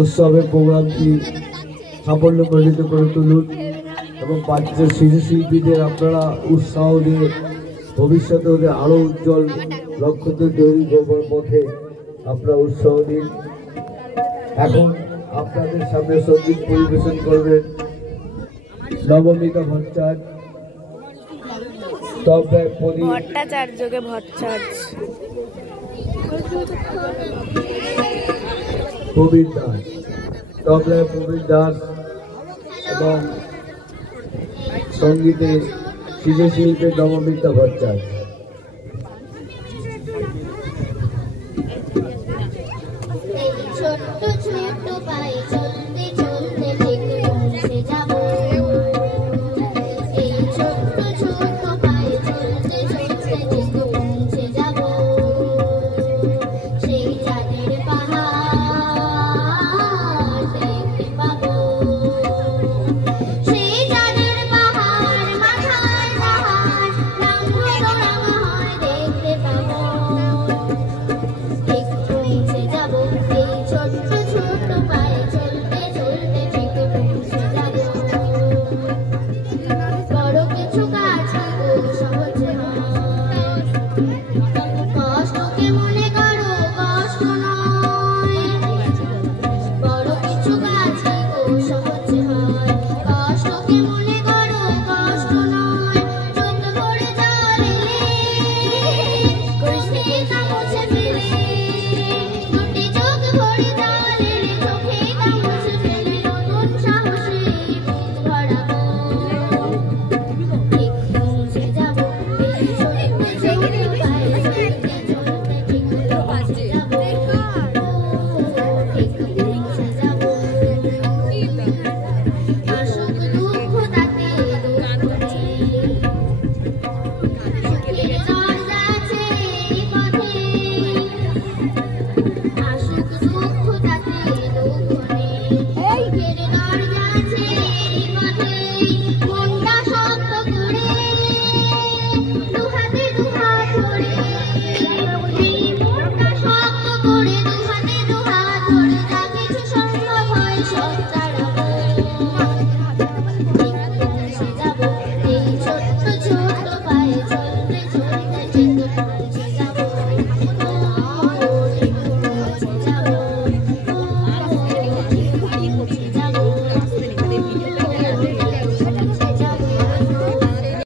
উৎসবের প্রোগ্রামটি সাফল্যমণ্ডিত করে তুলুন এবং পাঁচজন শিশু শিল্পীদের আপনারা উৎসাহ দিয়ে ভবিষ্যতে ওদের আরও উজ্জ্বল লক্ষ্যতে তৈরি করবার পথে আপনারা উৎসাহ দিন। এখন আপনাদের সামনে সঙ্গীত পরিবেশন করবেন নবমিতা ভট্টাচার্য, তবলায় ভট্টাচার্যকে ভট্টাচার্য, প্রবীণ দাস, তবলায় প্রবীণ দাস এবং সঙ্গীতে শিশু শিল্পী নবমিতা ভট্টাচার্য। Okay.